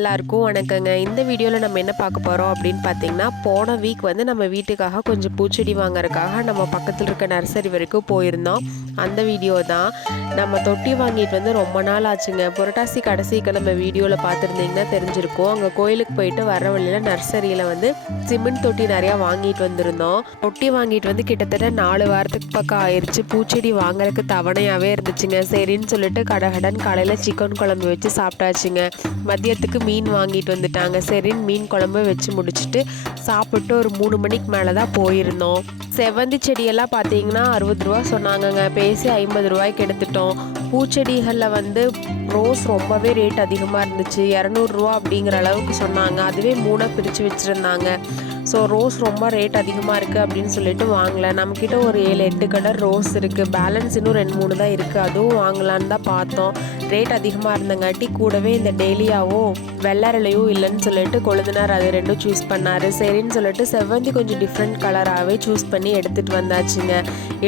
எல்லாருக்கும் வணக்கங்க. இந்த வீடியோவில் நம்ம என்ன பார்க்க போகிறோம் அப்படின்னு பார்த்தீங்கன்னா, போன வீக் வந்து நம்ம வீட்டுக்காக கொஞ்சம் பூச்செடி வாங்குறதுக்காக நம்ம பக்கத்தில் இருக்க நர்சரி வரைக்கும் போயிருந்தோம். அந்த வீடியோ தான். நம்ம தொட்டி வாங்கிட்டு வந்து ரொம்ப நாள் ஆச்சுங்க. புரட்டாசி கடைசி கிழமை வீடியோவில் பார்த்துருந்தீங்கன்னா தெரிஞ்சிருக்கும். அங்கே கோயிலுக்கு போயிட்டு வர வழியில் நர்சரியில் வந்து சிமெண்ட் தொட்டி நிறையா வாங்கிட்டு வந்திருந்தோம். தொட்டி வாங்கிட்டு வந்து கிட்டத்தட்ட 4 வாரத்துக்கு பக்கம் ஆயிடுச்சு. பூச்செடி வாங்குறதுக்கு தவணையாகவே இருந்துச்சுங்க. சரின்னு சொல்லிட்டு கடகடன் காலையில் சிக்கன் குழம்பு வச்சு சாப்பிட்டாச்சுங்க. மதியத்துக்கு மீன் வாங்கிட்டு வந்துட்டாங்க. சரின்னு மீன் குழம்பு வச்சு முடிச்சுட்டு சாப்பிட்டு ஒரு 3 மணிக்கு மேலே தான் போயிருந்தோம். செவ்வந்தி செடியெல்லாம் பார்த்தீங்கன்னா 60 ரூபா சொன்னாங்கங்க. பேசி 50 ரூபாய்க்கு எடுத்துட்டோம். பூச்செடிகளில் வந்து ரோஸ் ரொம்பவே ரேட் அதிகமாக இருந்துச்சு. 200 ரூபா அப்படிங்கிற அளவுக்கு சொன்னாங்க. அதுவே 3 பிரித்து வச்சுருந்தாங்க. ஸோ ரோஸ் ரொம்ப ரேட் அதிகமாக இருக்குது அப்படின்னு சொல்லிட்டு வாங்கலை. நம்மக்கிட்ட ஒரு 7-8 கலர் ரோஸ் இருக்குது. பேலன்ஸ் இன்னும் 2-3 தான் இருக்குது. அதுவும் வாங்கலான்னு தான் பார்த்தோம். ரேட் அதிகமாக இருந்தங்காட்டி கூடவே இந்த டேலியாவும் வெள்ளரலையும் இல்லைன்னு சொல்லிட்டு கொழுந்தினார் அது ரெண்டும் சூஸ் பண்ணார். சரின்னு சொல்லிட்டு செவ்வந்தி கொஞ்சம் டிஃப்ரெண்ட் கலராகவே சூஸ் பண்ணி எடுத்துகிட்டு வந்தாச்சுங்க.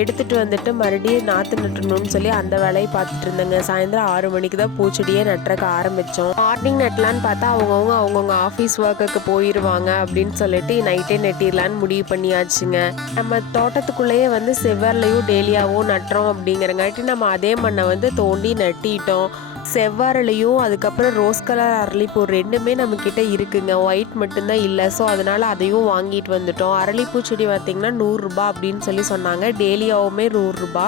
எடுத்துகிட்டு வந்துட்டு மறுபடியும் நாற்று நட்டணும்னு சொல்லி அந்த வேலையை பார்த்துட்டு இருந்தேங்க. சாயந்தரம் 6 மணிக்கு தான் பூச்செடியே நட்டுறக்க ஆரம்பித்தோம். மார்னிங் நட்டலான்னு பார்த்தா அவங்கவுங்க ஆஃபீஸ் ஒர்க்குக்கு போயிடுவாங்க அப்படின்னு சொல்லிட்டு நைட்டே நெட்டிடலான்னு முடிவு பண்ணியாச்சுங்க. நம்ம தோட்டத்துக்குள்ளேயே வந்து செவ்வரலையும் டேலியாவும் நட்டுறோம் அப்படிங்கிறங்காட்டி நம்ம அதே மண்ணை வந்து தோண்டி நட்டிட்டோம். செவ்வாரலையும் அதுக்கப்புறம் ரோஸ் கலர் அரளிப்பூ ரெண்டுமே நம்மக்கிட்ட இருக்குங்க. ஒயிட் மட்டும்தான் இல்லை. ஸோ அதனால் அதையும் வாங்கிட்டு வந்துட்டோம். அரளிப்பூ செடி பார்த்திங்கன்னா 100 ரூபா அப்படின்னு சொல்லி சொன்னாங்க. டேலியாவுமே 100 ரூபா.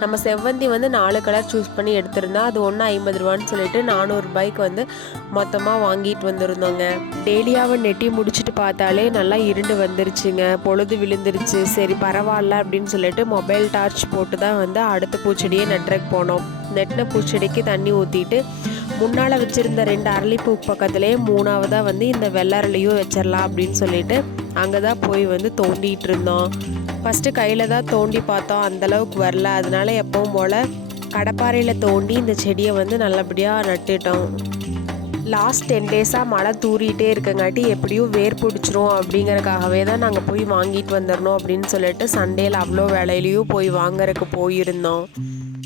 நம்ம செவ்வந்தி வந்து 4 கலர் சூஸ் பண்ணி எடுத்திருந்தா அது ஒன்று 50 ரூபான்னு சொல்லிட்டு 400 ரூபாய்க்கு வந்து மொத்தமாக வாங்கிட்டு வந்திருந்தோங்க. டேலியாவை நெட்டி முடிச்சுட்டு பார்த்தாலே நல்லா இருண்டு வந்துருச்சுங்க. பொழுது விழுந்துருச்சு. சரி பரவாயில்ல அப்படின்னு சொல்லிட்டு மொபைல் டார்ச் போட்டு தான் வந்து அடுத்த பூச்செடியை நட்டுறக்கு போனோம். நெட்டின பூச்செடிக்கு தண்ணி ஊற்றிட்டு முன்னால் வச்சுருந்த 2 அரளிப்பூ பக்கத்துலேயே 3ஆவதாக வந்து இந்த வெள்ளரலையும் வச்சிடலாம் அப்படின்னு சொல்லிட்டு அங்கே தான் போய் வந்து தோண்டிகிட்டு இருந்தோம். ஃபஸ்ட்டு கையில் தான் தோண்டி பார்த்தோம். அந்தளவுக்கு வரல. அதனால எப்பவும் போல் கடப்பாறையில் தோண்டி இந்த செடியை வந்து நல்லபடியாக நட்டுட்டோம். லாஸ்ட் 10 டேஸாக மழை தூரிகிட்டே இருக்கங்காட்டி எப்படியும் வேர் பிடிச்சிரும் அப்படிங்கிறக்காகவே தான் நாங்கள் போய் வாங்கிட்டு வந்துடணும் அப்படின்னு சொல்லிட்டு சண்டேயில் அவ்வளோ வேலையிலையும் போய் வாங்குறதுக்கு போயிருந்தோம்.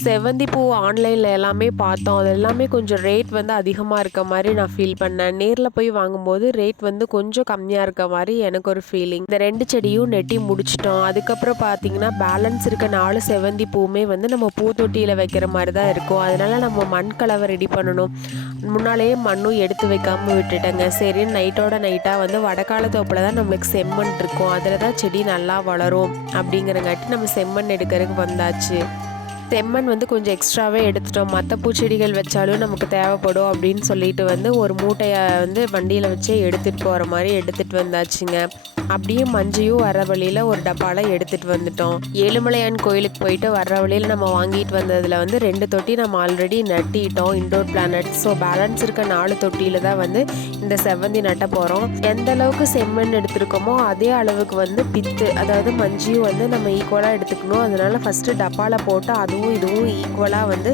செவ்வந்தி பூ ஆன்லைனில் எல்லாமே பார்த்தோம். அது எல்லாமே கொஞ்சம் ரேட் வந்து அதிகமாக இருக்க மாதிரி நான் ஃபீல் பண்ணேன். நேரில் போய் வாங்கும்போது ரேட் வந்து கொஞ்சம் கம்மியாக இருக்க மாதிரி எனக்கு ஒரு ஃபீலிங். இந்த 2 செடியும் நெட்டி முடிச்சிட்டோம். அதுக்கப்புறம் பார்த்தீங்கன்னா பேலன்ஸ் இருக்க 4 செவ்வந்தி பூவுமே வந்து நம்ம பூத்தொட்டியில் வைக்கிற மாதிரி தான் இருக்கும். அதனால நம்ம மண் கலவை ரெடி பண்ணணும். முன்னாலேயே மண்ணும் எடுத்து வைக்காமல் விட்டுட்டேங்க. சரி நைட்டோட நைட்டாக வந்து வடக்கால தோப்பில் தான் நம்மளுக்கு செம்மண் இருக்கும். அதில் தான் செடி நல்லா வளரும் அப்படிங்கிறங்காட்டி நம்ம செம்மண் எடுக்கிறதுக்கு வந்தாச்சு. செம்மண் வந்து கொஞ்சம் எக்ஸ்ட்ராவே எடுத்துட்டோம். மற்ற பூச்செடிகள் வச்சாலும் நமக்கு தேவைப்படும் அப்படின்னு சொல்லிட்டு வந்து ஒரு மூட்டையை வந்து வண்டியில் வச்சே எடுத்துகிட்டு போகிற மாதிரி எடுத்துகிட்டு வந்தாச்சுங்க. அப்படியே மஞ்சையும் வர வழியில் ஒரு டப்பாவில் எடுத்துகிட்டு வந்துட்டோம். ஏழுமலையான் கோயிலுக்கு போயிட்டு வர்ற வழியில் நம்ம வாங்கிட்டு வந்ததில் வந்து 2 தொட்டி நம்ம ஆல்ரெடி நட்டிட்டோம் இன்டோர் பிளானட். ஸோ பேலன்ஸ் இருக்க 4 தொட்டியில் தான் வந்து இந்த செவ்வந்தி நட்ட போகிறோம். எந்த அளவுக்கு செம்மண் எடுத்துருக்கோமோ அதே அளவுக்கு வந்து பித்து அதாவது மஞ்சையும் வந்து நம்ம ஈக்குவலாக எடுத்துக்கணும். அதனால ஃபஸ்ட்டு டப்பாவில் போட்டு அதுவும் இதுவும் ஈக்குவலாக வந்து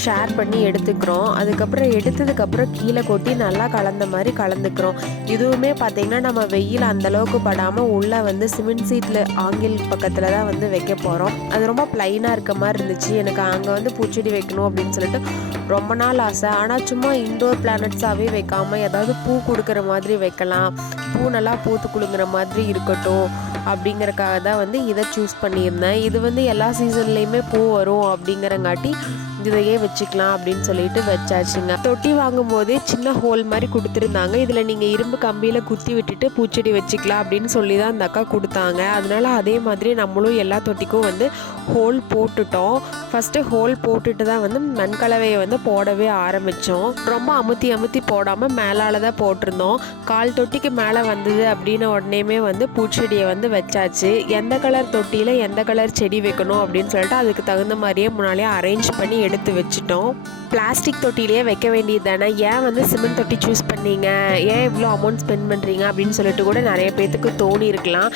ஷேர் பண்ணி எடுத்துக்கிறோம். அதுக்கப்புறம் எடுத்ததுக்கப்புறம் கீழே கொட்டி நல்லா கலந்த மாதிரி கலந்துக்கிறோம். இதுவுமே பார்த்திங்கன்னா நம்ம வெயில் அந்தளவுக்கு படாமல் உள்ளே வந்து சிமெண்ட் சீட்டில் ஆங்கில் பக்கத்தில் தான் வந்து வைக்க போகிறோம். அது ரொம்ப ப்ளைனாக இருக்க மாதிரி இருந்துச்சு. எனக்கு அங்கே வந்து பூச்செடி வைக்கணும் அப்படின்னு சொல்லிட்டு ரொம்ப நாள் ஆசை. ஆனால் சும்மா இன்டோர் பிளானட்ஸாகவே வைக்காமல் ஏதாவது பூ கொடுக்குற மாதிரி வைக்கலாம், பூ நல்லா பூத்து குலுங்குற மாதிரி இருக்கட்டும் அப்படிங்கிறக்காக தான் வந்து இதை சூஸ் பண்ணியிருந்தேன். இது வந்து எல்லா சீசன்லேயுமே பூ வரும் அப்படிங்கிறங்காட்டி இதையே வச்சுக்கலாம் அப்படின்னு சொல்லிட்டு வச்சாச்சுங்க. தொட்டி வாங்கும் போதே சின்ன ஹோல் மாதிரி கொடுத்துருந்தாங்க. இதில் நீங்கள் இரும்பு கம்பியில் குத்தி விட்டுட்டு பூச்செடி வச்சுக்கலாம் அப்படின்னு சொல்லி தான் அந்த அக்கா கொடுத்தாங்க. அதனால அதே மாதிரி நம்மளும் எல்லா தொட்டிக்கும் வந்து ஹோல் போட்டுட்டோம். ஃபஸ்ட்டு ஹோல் போட்டுட்டு தான் வந்து மண்கலவையை வந்து போடவே ஆரம்பித்தோம். ரொம்ப அமுத்தி போடாமல் மேலால் தான் போட்டிருந்தோம். 1/4 தொட்டிக்கு மேலே வந்தது அப்படின்ன உடனேமே வந்து பூச்செடியை வந்து வச்சாச்சு. எந்த கலர் தொட்டியில் எந்த கலர் செடி வைக்கணும் அப்படின்னு சொல்லிட்டு அதுக்கு தகுந்த மாதிரியே முன்னாலே அரேஞ்ச் பண்ணி எடுத்து வச்சுட்டோம். பிளாஸ்டிக் தொட்டிலேயே வைக்க வேண்டியது தானே, ஏன் வந்து சிமெண்ட் தொட்டி சூஸ் பண்ணீங்க, ஏன் இவ்வளோ அமௌண்ட் ஸ்பெண்ட் பண்ணுறீங்க அப்படின்னு சொல்லிட்டு கூட நிறைய பேர்த்துக்கு தோணி இருக்கலாம்.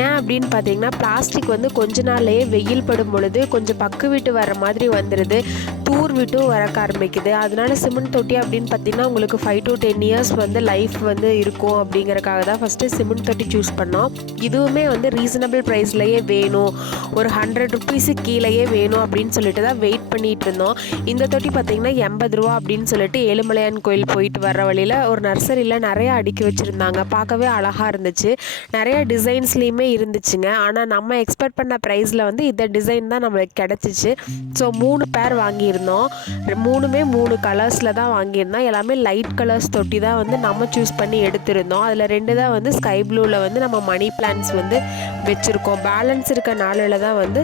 ஏன் அப்படின்னு பார்த்தீங்கன்னா பிளாஸ்டிக் வந்து கொஞ்ச நாள்லேயே வெயில் படும் பொழுது கொஞ்சம் பக்கு விட்டு வர மாதிரி வந்துடுது. தூர் விட்டும் வரக்க ஆரம்பிக்குது. அதனால சிமெண்ட் தொட்டி அப்படின்னு பார்த்தீங்கன்னா உங்களுக்கு 5 to 10 இயர்ஸ் வந்து லைஃப் வந்து இருக்கும் அப்படிங்கிறக்காக தான் ஃபஸ்ட்டு சிமெண்ட் தொட்டி சூஸ் பண்ணோம். இதுவுமே வந்து ரீசனபிள் ப்ரைஸ்லையே வேணும், ஒரு 100 ருபீஸு கீழேயே வேணும் அப்படின்னு சொல்லிட்டு தான் வெயிட் பண்ணிகிட்டு இருந்தோம். இந்த தொட்டி பார்த்திங்கன்னா 80 ரூபா அப்படின்னு சொல்லிட்டு ஏழுமலையான் கோயில் போயிட்டு வர வழியில் ஒரு நர்சரியில் நிறையா அடுக்கி வச்சுருந்தாங்க. பார்க்கவே அழகாக இருந்துச்சு, நிறையா டிசைன்ஸ்லேயுமே இருந்துச்சுங்க. ஆனால் நம்ம எக்ஸ்பெக்ட் பண்ண ப்ரைஸில் வந்து இந்த டிசைன் தான் நம்மளுக்கு கிடச்சிச்சு. ஸோ 3 பேர் வாங்கியிருந்தோம், 3மே 3 கலர்ஸில் தான் வாங்கியிருந்தோம். எல்லாமே லைட் கலர்ஸ் தொட்டி தான் வந்து நம்ம சூஸ் பண்ணி எடுத்திருந்தோம். அதில் 2 தான் வந்து ஸ்கை ப்ளூவில் வந்து நம்ம மணி பிளான்ட்ஸ் வந்து வச்சுருக்கோம். பேலன்ஸ் இருக்க நாளில் தான் வந்து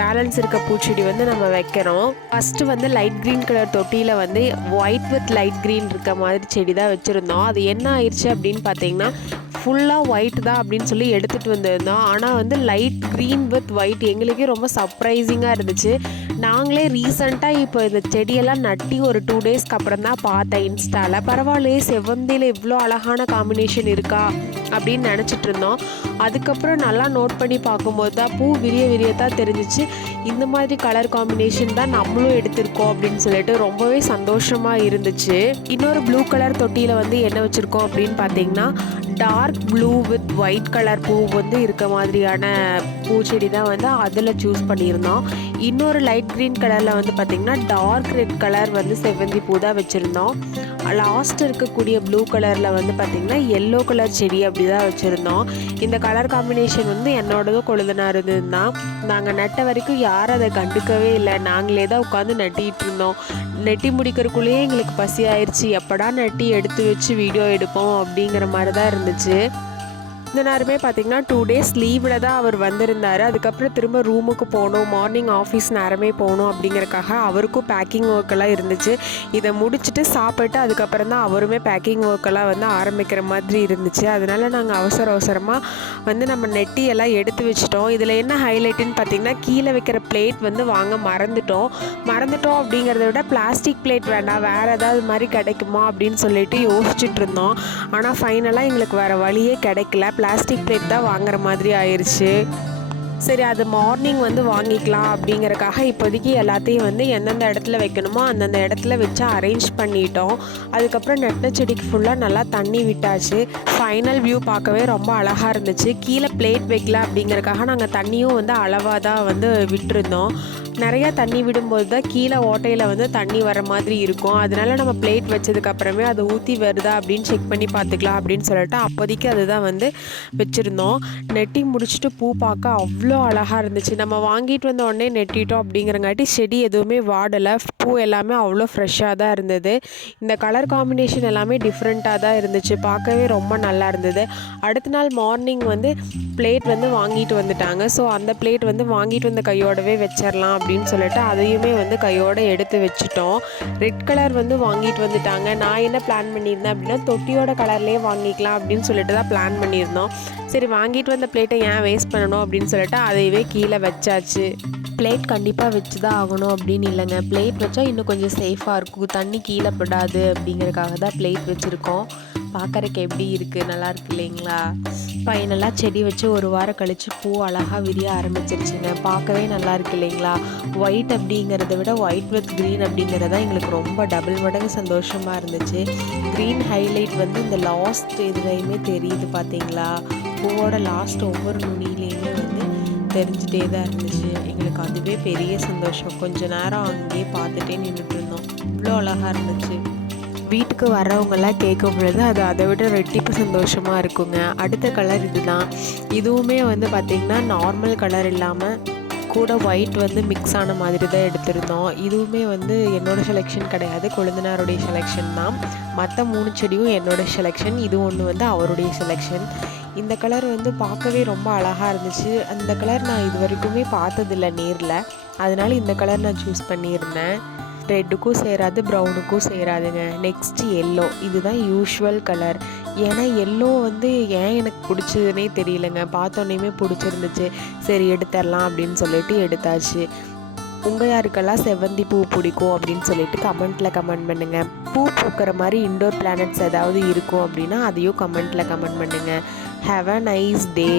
பேலன்ஸ் இருக்க பூச்செடி வந்து நம்ம வைக்கிறோம். ஃபஸ்ட்டு வந்து லைட் க்ரீன் கலர் தொட்டியில் வந்து ஒயிட் வித் லைட் க்ரீன் இருக்க மாதிரி செடி தான் வச்சுருந்தோம். அது என்ன ஆயிடுச்சு அப்படின்னு பார்த்தீங்கன்னா ஃபுல்லாக ஒயிட் தான் அப்படின்னு சொல்லி எடுத்துகிட்டு வந்திருந்தோம். ஆனால் வந்து லைட் க்ரீன் வித் ஒயிட் எங்களுக்கே ரொம்ப சர்ப்ரைசிங்காக இருந்துச்சு. நாங்களே ரீசண்டாக இப்போ இந்த செடியெல்லாம் நட்டி ஒரு 2 டேஸ்க்கு அப்புறம் தான் பார்த்தேன் இன்ஸ்டாவில். பரவாயில்லையே, செவ்வந்தியில் இவ்வளோ அழகான காம்பினேஷன் இருக்கா அப்படின்னு நினச்சிட்டு இருந்தோம். அதுக்கப்புறம் நல்லா நோட் பண்ணி பார்க்கும்போது தான் பூ விரியத்தான் தெரிஞ்சிச்சு. இந்த மாதிரி கலர் காம்பினேஷன் தான் நம்மளும் எடுத்திருக்கோம் அப்படின்னு சொல்லிட்டு ரொம்பவே சந்தோஷமாக இருந்துச்சு. இன்னொரு ப்ளூ கலர் தொட்டியில் வந்து என்ன வச்சுருக்கோம் அப்படின்னு பார்த்தீங்கன்னா dark blue with white colour பூ வந்து இருக்க மாதிரியான பூச்செடி தான் வந்து அதில் சூஸ் பண்ணியிருந்தோம். இன்னொரு லைட் க்ரீன் கலரில் வந்து பார்த்திங்கன்னா டார்க் ரெட் கலர் வந்து செவ்வந்தி பூ தான் வச்சுருந்தோம். லாஸ்ட் இருக்கக்கூடிய ப்ளூ கலரில் வந்து பார்த்திங்கன்னா எல்லோ கலர் செடி அப்படி தான் வச்சுருந்தோம். இந்த கலர் காம்பினேஷன் வந்து என்னோடதும் கொழுந்தனாருது தான். நாங்கள் நட்ட வரைக்கும் யாரும் அதை கண்டுக்கவே இல்லை, நாங்களே தான் உட்காந்து நட்டிகிட்டு இருந்தோம். நெட்டி முடிக்கிறதுக்குள்ளேயே எங்களுக்கு பசி ஆயிடுச்சு, எப்படா நட்டி எடுத்து வச்சு வீடியோ எடுப்போம் அப்படிங்கிற மாதிரி தான் இருந்துச்சு. இந்த நேரமே பார்த்திங்கன்னா 2 டேஸ் லீவில் தான் அவர் வந்திருந்தார். அதுக்கப்புறம் திரும்ப ரூமுக்கு போகணும், மார்னிங் ஆஃபீஸ் நேரமே போகணும் அப்படிங்கிறக்காக அவருக்கும் பேக்கிங் ஒர்க்கெல்லாம் இருந்துச்சு. இதை முடிச்சுட்டு சாப்பிட்டு அதுக்கப்புறம் தான் அவருமே பேக்கிங் ஒர்க்கெல்லாம் வந்து ஆரம்பிக்கிற மாதிரி இருந்துச்சு. அதனால் நாங்கள் அவசரமாக வந்து நம்ம நெட்டி எல்லாம் எடுத்து வச்சிட்டோம். இதில் என்ன ஹைலைட்டுன்னு பார்த்திங்கன்னா கீழே வைக்கிற பிளேட் வந்து வாங்க மறந்துட்டோம் அப்படிங்கிறத விட பிளாஸ்டிக் பிளேட் வேண்டாம், வேறு ஏதாவது மாதிரி கிடைக்குமா அப்படின்னு சொல்லிட்டு யோசிச்சுட்டு இருந்தோம். ஆனால் ஃபைனலாக எங்களுக்கு வேறு வழியே கிடைக்கல, பிளாஸ்டிக் பிளேட் தான் வாங்குற மாதிரி ஆயிடுச்சு. சரி, அது மார்னிங் வந்து வாங்கிக்கலாம் அப்படிங்கிறக்காக இப்போதைக்கு எல்லாத்தையும் வந்து எந்தெந்த இடத்துல வைக்கணுமோ அந்தந்த இடத்துல வச்சு அரேஞ்ச் பண்ணிட்டோம். அதுக்கப்புறம் நெட்ட செடிக்கு ஃபுல்லாக நல்லா தண்ணி விட்டாச்சு. ஃபைனல் வியூ பார்க்கவே ரொம்ப அழகாக இருந்துச்சு. கீழே பிளேட் வைக்கல அப்படிங்கிறக்காக நாங்கள் தண்ணியும் வந்து அளவாக தான் வந்து விட்டுருந்தோம். நிறையா தண்ணி விடும்போது தான் கீழே ஓட்டையில் வந்து தண்ணி வர மாதிரி இருக்கும். அதனால நம்ம பிளேட் வச்சதுக்கப்புறமே அதை ஊற்றி வருதா அப்படின்னு செக் பண்ணி பார்த்துக்கலாம் அப்படின்னு சொல்லிட்டு அப்போதைக்கு அதுதான் வந்து வச்சுருந்தோம். நெட்டி முடிச்சுட்டு பூ பார்க்க அவ்வளோ அழகாக இருந்துச்சு. நம்ம வாங்கிட்டு வந்த உடனே நெட்டிட்டோம் அப்படிங்கிறங்காட்டி செடி எதுவுமே வாடலை, பூ எல்லாமே அவ்வளோ ஃப்ரெஷ்ஷாக தான் இருந்தது. இந்த கலர் காம்பினேஷன் எல்லாமே டிஃப்ரெண்ட்டாக தான் இருந்துச்சு, பார்க்கவே ரொம்ப நல்லா இருந்தது. அடுத்த நாள் மார்னிங் வந்து பிளேட் வந்து வாங்கிட்டு வந்துட்டாங்க. ஸோ அந்த பிளேட் வந்து வாங்கிட்டு வந்த கையோடவே வச்சிடலாம் அப்படின்னு சொல்லிட்டு அதையுமே வந்து கையோடு எடுத்து வச்சுட்டோம். ரெட் கலர் வந்து வாங்கிட்டு வந்துட்டாங்க. நான் என்ன பிளான் பண்ணியிருந்தேன் அப்படின்னா தொட்டியோட கலர்லேயே வாங்கிக்கலாம் அப்படின்னு சொல்லிட்டு தான் பிளான் பண்ணியிருந்தோம். சரி, வாங்கிட்டு வந்த பிளேட்டை ஏன் வேஸ்ட் பண்ணணும் அப்படின்னு சொல்லிட்டு அதையவே கீழே வச்சாச்சு. பிளேட் கண்டிப்பாக வச்சு தான் ஆகணும் அப்படின்னு இல்லைங்க, பிளேட் வச்சா இன்னும் கொஞ்சம் சேஃபாக இருக்கும், தண்ணி கீழே படாது அப்படிங்கிறதுக்காக தான் பிளேட் வச்சுருக்கோம். பார்க்குறக்கு எப்படி இருக்குது, நல்லா இருக்கு இல்லைங்களா? ஃபைனலாக செடி வச்சு ஒரு வாரம் கழித்து பூ அழகாக விரிய ஆரம்பிச்சிருச்சுங்க. பார்க்கவே நல்லா இருக்கு இல்லைங்களா? ஒயிட் அப்படிங்கிறத விட ஒயிட் வித் க்ரீன் அப்படிங்கிறது தான் எங்களுக்கு ரொம்ப டபுள் மடங்கு சந்தோஷமாக இருந்துச்சு. க்ரீன் ஹைலைட் வந்து இந்த லாஸ்ட் இதுலையுமே தெரியுது பார்த்தீங்களா? பூவோட லாஸ்ட் ஒவ்வொரு நுனியிலையுமே வந்து தெரிஞ்சிட்டே தான் இருந்துச்சு. எங்களுக்கு அதுவே பெரிய சந்தோஷம். கொஞ்ச நேரம் அங்கேயே பார்த்துட்டே நின்றுட்டு இருந்தோம், இவ்வளோ அழகாக இருந்துச்சு. வீட்டுக்கு வர்றவங்கெல்லாம் கேட்கும் பொழுது அது அதை விட ரெட்டிப்பு சந்தோஷமாக இருக்குங்க. அடுத்த கலர் இதுதான். இதுவுமே வந்து பார்த்திங்கன்னா நார்மல் கலர் இல்லாமல் கூட ஒயிட் வந்து மிக்ஸ் ஆன மாதிரி தான் எடுத்திருந்தோம். இதுவுமே வந்து என்னோடய செலெக்ஷன் கிடையாது, கொழுந்தனாருடைய செலெக்ஷன் தான். மற்ற 3 செடியும் என்னோடய செலெக்ஷன், இது ஒன்று வந்து அவருடைய செலெக்ஷன். இந்த கலர் வந்து பார்க்கவே ரொம்ப அழகாக இருந்துச்சு. அந்த கலர் நான் இது வரைக்குமே பார்த்ததில்லை நேரில், அதனால இந்த கலர் நான் சூஸ் பண்ணியிருந்தேன். ரெட்டுக்கும் சேராது, ப்ரௌனுக்கும் சேராதுங்க. நெக்ஸ்ட்டு எல்லோ, இதுதான் யூஷுவல் கலர். ஏன்னா எல்லோ வந்து ஏன் எனக்கு பிடிச்சதுன்னே தெரியலங்க, பார்த்தோன்னே பிடிச்சிருந்துச்சு. சரி எடுத்துடலாம் அப்படின்னு சொல்லிட்டு எடுத்தாச்சு. உங்கள் யாருக்கெல்லாம் செவ்வந்தி பூ பிடிக்கும் அப்படின்னு சொல்லிட்டு கமெண்ட்டில் கமெண்ட் பண்ணுங்கள். பூ பூக்கிற மாதிரி இன்டோர் பிளானட்ஸ் ஏதாவது இருக்கும் அப்படின்னா அதையும் கமெண்ட்டில் கமெண்ட் பண்ணுங்கள். Have a nice day.